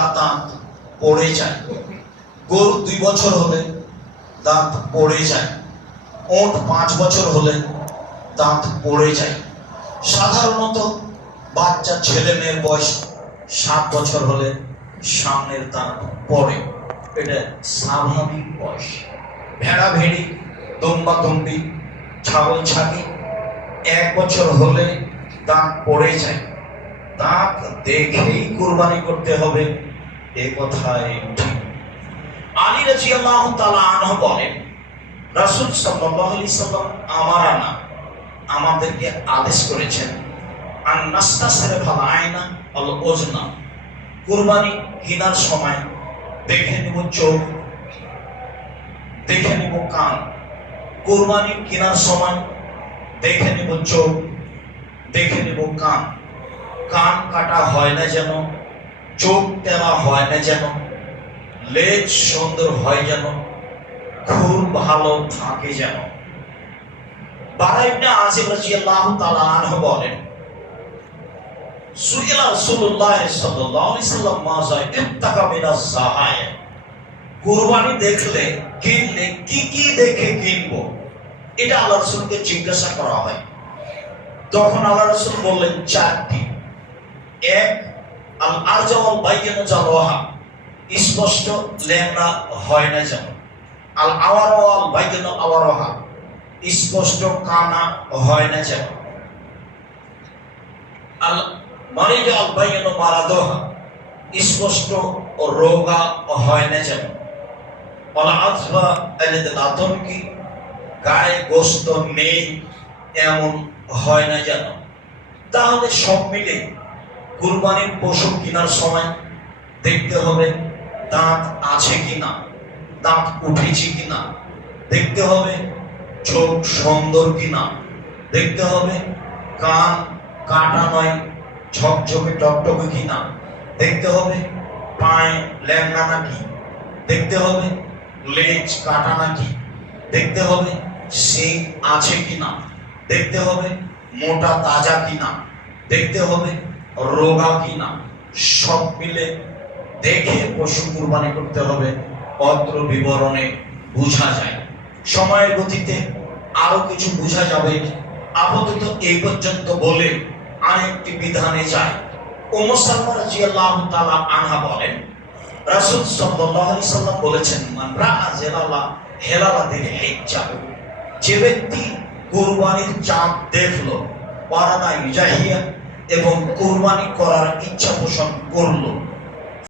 তার দাঁত পড়ে যায়। গরু 2 বছর হলে দাঁত পড়ে যায়। ওট 5 বছর হলে দাঁত পড়ে যায়। সাধারণত বাচ্চা ছেলে মেয়ের বয়স 7 বছর হলে সামনের দাঁত পড়ে, এটা স্বাভাবিক বয়স। ভেড়া ভেড়ি, দম্বা দম্বি, ছাগল ছাগি 1 বছর হলে দাঁত পড়ে যায়। দাঁত দেখেই কুরবানি করতে হবে, এ কথাই ঠিক। আলী রাদিয়াল্লাহু তাআলা আনহু বলেন, রাসূল সাল্লাল্লাহু আলাইহি সাল্লাম আমাদেরকে আদেশ করেছেন আন নাস্তাসরিফাল আয়না আল ওজনা, কুরবানি কেনার সময় দেখে নিব চোখ, দেখে নিব কান। কুরবানি কেনার সময় দেখে নিব চোখ, দেখে নিব কান। কান কাটা হয় না যেন, চোখ টেরা হয় না যেন, লেজ সুন্দর হয় যেন, খুর ভালো থাকে যেন। বারা ইবনে আযিব রাদিয়াল্লাহু তাআলা আনহু বলেন, সুইলা রাসূলুল্লাহ সাল্লাল্লাহু আলাইহি ওয়াসাল্লাম মাজা ইত্তাকা মিনাজ যাহায়, কুরবানি দেখলে কিনলে কি কি দেখে কিনবো, এটা আল্লাহ রাসূলকে জিজ্ঞাসা করা হয়। তখন আল্লাহ রাসূল বললেন 4টি। 1, আল আরজাওয়াল বাইয়িনা জালওয়াহা, স্পষ্ট লেংড়া হয় না যেন। আল আওয়ারাওয়াল বাইয়িনা আওয়ারাহা, স্পষ্ট কানা হয় না যেন। আল মারিজাল বাইয়িনা মারাদোহা, স্পষ্ট রোগা হয় না যেন। আল আযফা আলাদ আতনকি, গায়ে গোশত নেই এমন হয় না যেন। তাহলে সব মিলে কুরবানির পশু কেনার সময় দেখতে হবে দাঁত আছে কিনা, দাঁত উঠেছে কিনা, দেখতে হবে চোখ সুন্দর কিনা, দেখতে হবে কান কাটা নয় ঝকঝকে টকটকে কিনা, দেখতে হবে পায়ে ল্যাংড়া নাকি, দেখতে হবে লেজ কাটা নাকি, দেখতে হবে শিং আছে কিনা, দেখতে হবে মোটা তাজা কিনা, দেখতে হবে রোগা কিনা। সব মিলে দেখে পশু কুরবানি করতে হবে, পত্র বিবরণে বোঝা যায়। সময়ের গতিতে আরো কিছু বোঝা যাবে, আপাতত এই পর্যন্ত বলে আরেকটি বিধানে যায়। উম্মে সালমা রাদিয়াল্লাহু তাআলা আনহা বলেন, রাসূল সাল্লাল্লাহু আলাইহি সাল্লাম বলেছেন, মান রাআ হেলালাতিল হিজ্জা, যে ব্যক্তি কুরবানির চাঁদ দেখলো, ওয়ারাদা ইজাহিয়া, এবং কুরবানি করার ইচ্ছা পোষণ করলো,